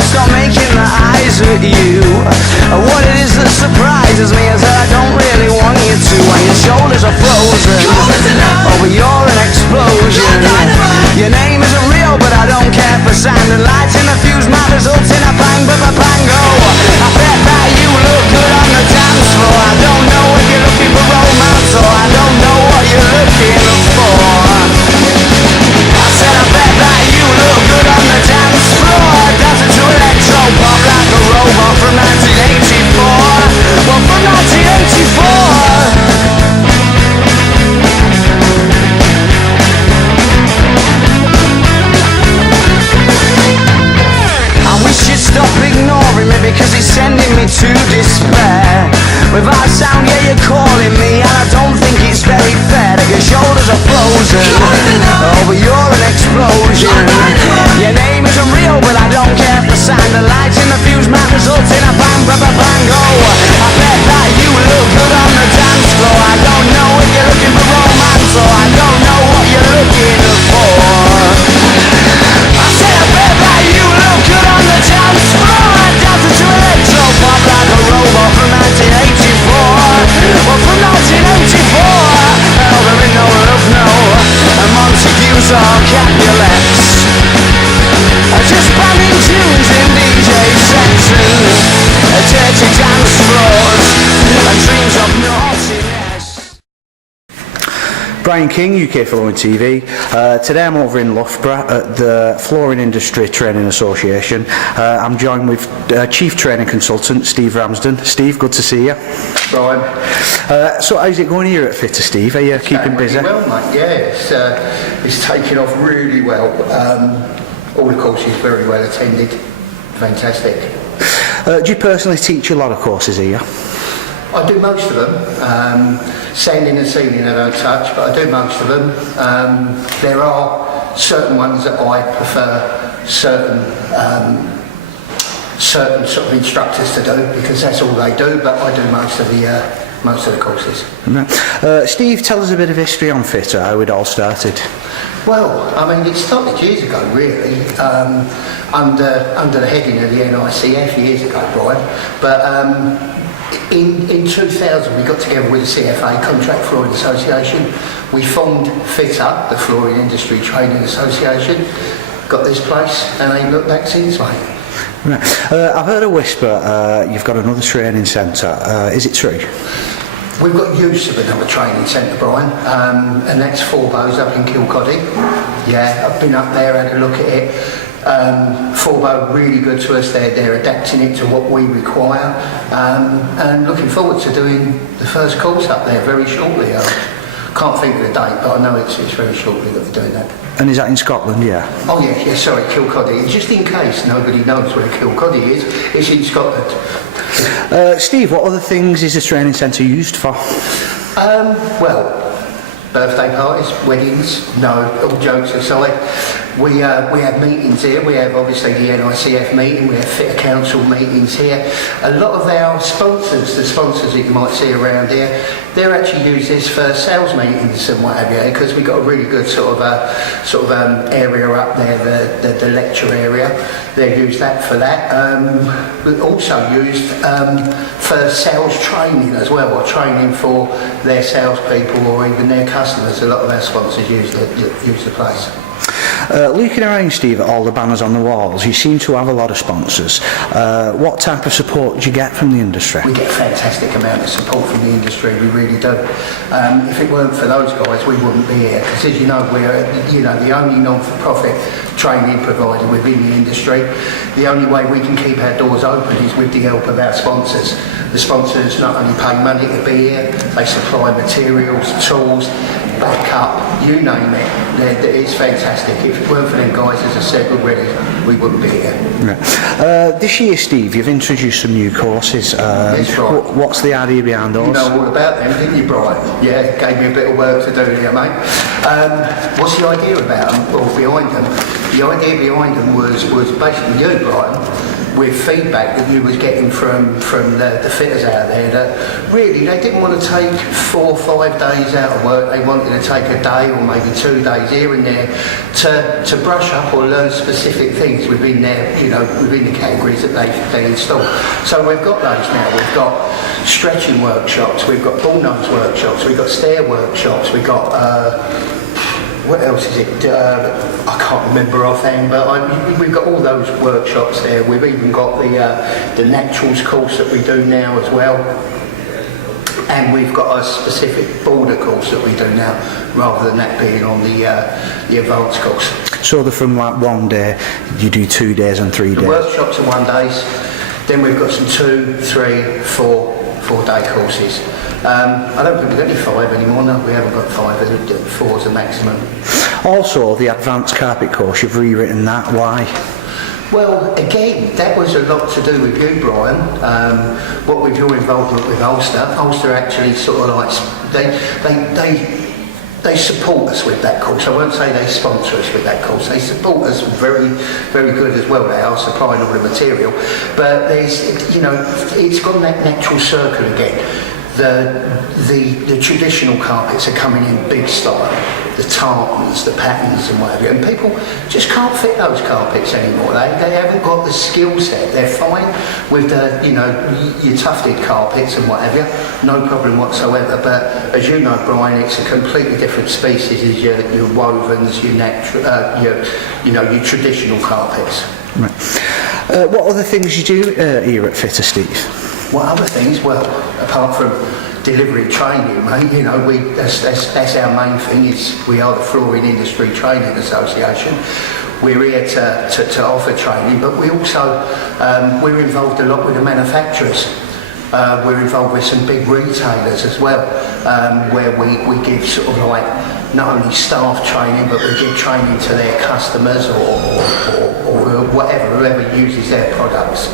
I'll stop making the eyes at you. What it is that surprises me is that I don't really want you to. When your shoulders are frozen, oh, but you're an explosion. Your name isn't real, but I don't care for sand and lights in the fuse. My results in a bang, pango. I bet that you look good on the dance floor. I don't know if you're looking for romance, or I don't know what you're looking for. I said I bet that you look good on the dance floor, dancing to electro pop like a robot from 1984. Well, from 1984. Stop ignoring me because it's sending me to despair. Without sound, yeah, you're calling me, and I don't think it's very fair that your shoulders are frozen. Oh, but you're an explosion. Your name isn't real, but I don't care for sound. The lights in the fuse might result in a bang, bango. I bet that you look good on the dance floor. I don't know if you're looking for romance, or I don't know what you're looking for. I said I bet that you look good on the dance floor, dancing to electro pop like a robot from 1984. Well, from 1984. Hell, there ain't no love, no Montagues or Capulets. Just banging tunes in DJ sections, dirty dance floors, dreams of naughtiness. Brian King, UK Flooring TV. Today I'm over in Loughborough at the Flooring Industry Training Association. I'm joined with Chief Training Consultant Steve Ramsden. Steve, good to see you. Brian. So how's it going here at FITA, Steve? Are you keeping busy? Really well, mate. Yeah, it's taking off really well. All the courses very well attended. Fantastic. Do you personally teach a lot of courses here? I do most of them. Sanding and sealing I don't touch, but I do most of them. There are certain ones that I prefer certain sort of instructors to do, because that's all they do, but I do most of the courses. Steve, tell us a bit of history on FITA, how it all started. Well, I mean, it started years ago, really, under the heading of the NICF years ago, Brian. But in 2000, we got together with the CFA, Contract Flooring Association. We formed FITA, the Flooring Industry Training Association. Got this place, and ain't looked back since, mate. Right. I've heard a whisper you've got another training centre. Is it true? We've got use of another training centre, Brian, and that's Forbo's up in Kilcoddy. Yeah, I've been up there, had a look at it. Forbo really good to us. They're adapting it to what we require, and looking forward to doing the first course up there very shortly. Can't think of the date, but I know it's very shortly that we're doing that. And is that in Scotland? Yeah. Oh yeah, sorry, Kilcoddy. Just in case nobody knows where Kilcoddy is, it's in Scotland. Steve, what other things is the training centre used for? Well, birthday parties, weddings, no, all jokes aside. We have meetings here. We have obviously the NICF meeting, we have FITA Council meetings here. A lot of our sponsors, the sponsors that you might see around here, they're actually use this for sales meetings and what have you, because we've got a really good sort of area up there, the lecture area. They use that for that. But also used for sales training as well, or training for their salespeople or even their customers. A lot of our sponsors use the place. Looking around, Steve, at all the banners on the walls, you seem to have a lot of sponsors. What type of support do you get from the industry? We get a fantastic amount of support from the industry, we really do. If it weren't for those guys, we wouldn't be here, because as you know, we're the only non-for-profit training provider within the industry. The only way we can keep our doors open is with the help of our sponsors. The sponsors not only pay money to be here, they supply materials, tools, backup, you name it. It's fantastic. If it weren't for them guys, as I said already, we wouldn't be here. Right. This year, Steve, you've introduced some new courses. That's right. What's the idea behind those? You know all about them, didn't you, Brian? Yeah, gave me a bit of work to do here, mate. What's the idea about them, or behind them? The idea behind them was basically you, Brian, with feedback that you was getting from the fitters out there, that really they didn't want to take 4 or 5 days out of work. They wanted going to take a day or maybe 2 days here and there to brush up or learn specific things within their, within the categories that they install. So we've got those now. We've got stretching workshops, we've got ball nose workshops, we've got stair workshops, we've got what else is it? I can't remember offhand, but we've got all those workshops there. We've even got the naturals course that we do now as well. And we've got a specific border course that we do now, rather than that being on the advanced course. So from like 1 day, you do 2 days and 3 days? The workshops are 1 days, then we've got some 2, 3, 4-day courses. I don't think we've got any 5 anymore, no, we haven't got 5, 4 is the maximum. Also, the advanced carpet course, you've rewritten that, why? Well, again, that was a lot to do with you, Brian. What with your involvement with Ulster actually sort of like, they support us with that course. I won't say they sponsor us with that course. They support us very, very good as well. They are supplying all the material. But there's, it's gone that natural circle again. The traditional carpets are coming in big style, the tartans, the patterns and whatever, and people just can't fit those carpets anymore. They haven't got the skill set. They're fine with the, your tufted carpets and whatever, no problem whatsoever. But as you know, Brian, it's a completely different species as your wovens, your natural, your traditional carpets. Right. What other things you do here at FITA, Steve? What other things? Well, apart from delivering training, mate, that's our main thing. We are the Flooring Industry Training Association. We're here to offer training, but we also we're involved a lot with the manufacturers. We're involved with some big retailers as well, where we give sort of like not only staff training, but we give training to their customers or whoever uses their products.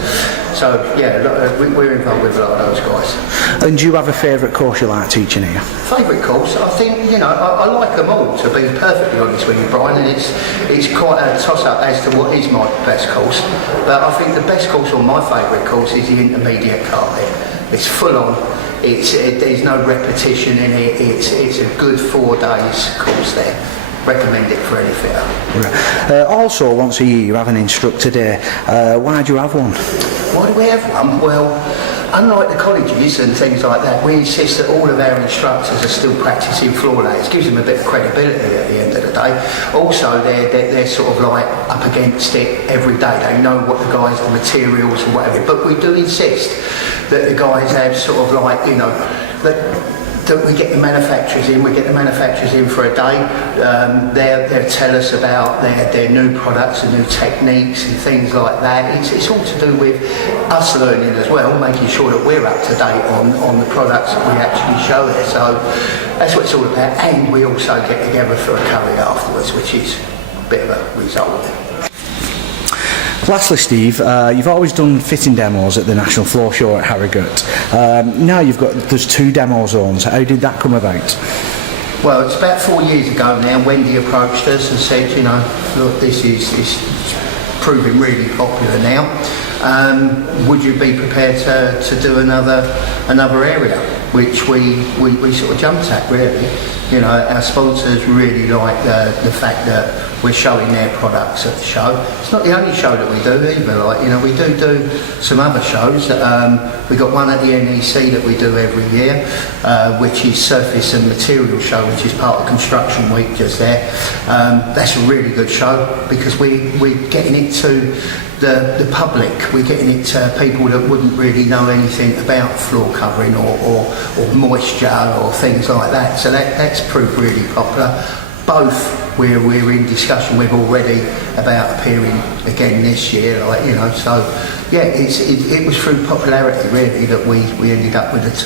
So yeah, we're involved with a lot of those guys. And do you have a favourite course you like teaching here? Favourite course? I think, I like them all, to be perfectly honest with you, Brian, and it's quite a toss-up as to what is my best course. But I think the best course, or my favourite course, is the intermediate carpet. It's full on, there's no repetition in it, it's a good 4 days course there. Recommend it for any fitter. Right. Also, once a year you have an instructor day. Why do you have one? Why do we have one? Well, unlike the colleges and things like that, we insist that all of our instructors are still practicing floor layers. It gives them a bit of credibility at the end of the day. Also, they're sort of like up against it every day. They know what the guys, the materials and whatever. But we do insist that the guys have sort of like, that we get the manufacturers in. We get the manufacturers in for a day. They'll tell us about their new products and new techniques and things like that. It's all to do with us learning as well, making sure that we're up to date on the products that we actually show there. So that's what it's all about. And we also get together for a curry afterwards, which is a bit of a result of it. Lastly, Steve, you've always done fitting demos at the National Floor Show at Harrogate. Now there's 2 demo zones. How did that come about? Well, it's about 4 years ago now. Wendy approached us and said, look, this is proving really popular now. Would you be prepared to do another area? Which we sort of jumped at, really. Our sponsors really like the fact that we're showing their products at the show. It's not the only show that we do either. We do some other shows. We got one at the NEC that we do every year, which is Surface and Material Show, which is part of Construction Week just there. That's a really good show because we're getting it to the public. We're getting it to people that wouldn't really know anything about floor covering or moisture or things like that. So that's proved really popular. Both we're in discussion with already about appearing again this year, so yeah, it was through popularity really that we ended up with the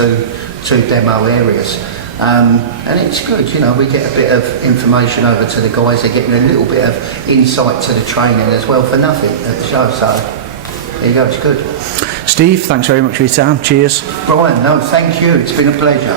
two demo areas. And it's good, we get a bit of information over to the guys. They're getting a little bit of insight to the training as well for nothing at the show, so there you go, it's good. Steve, thanks very much for your time. Cheers. Brian, no, thank you, it's been a pleasure.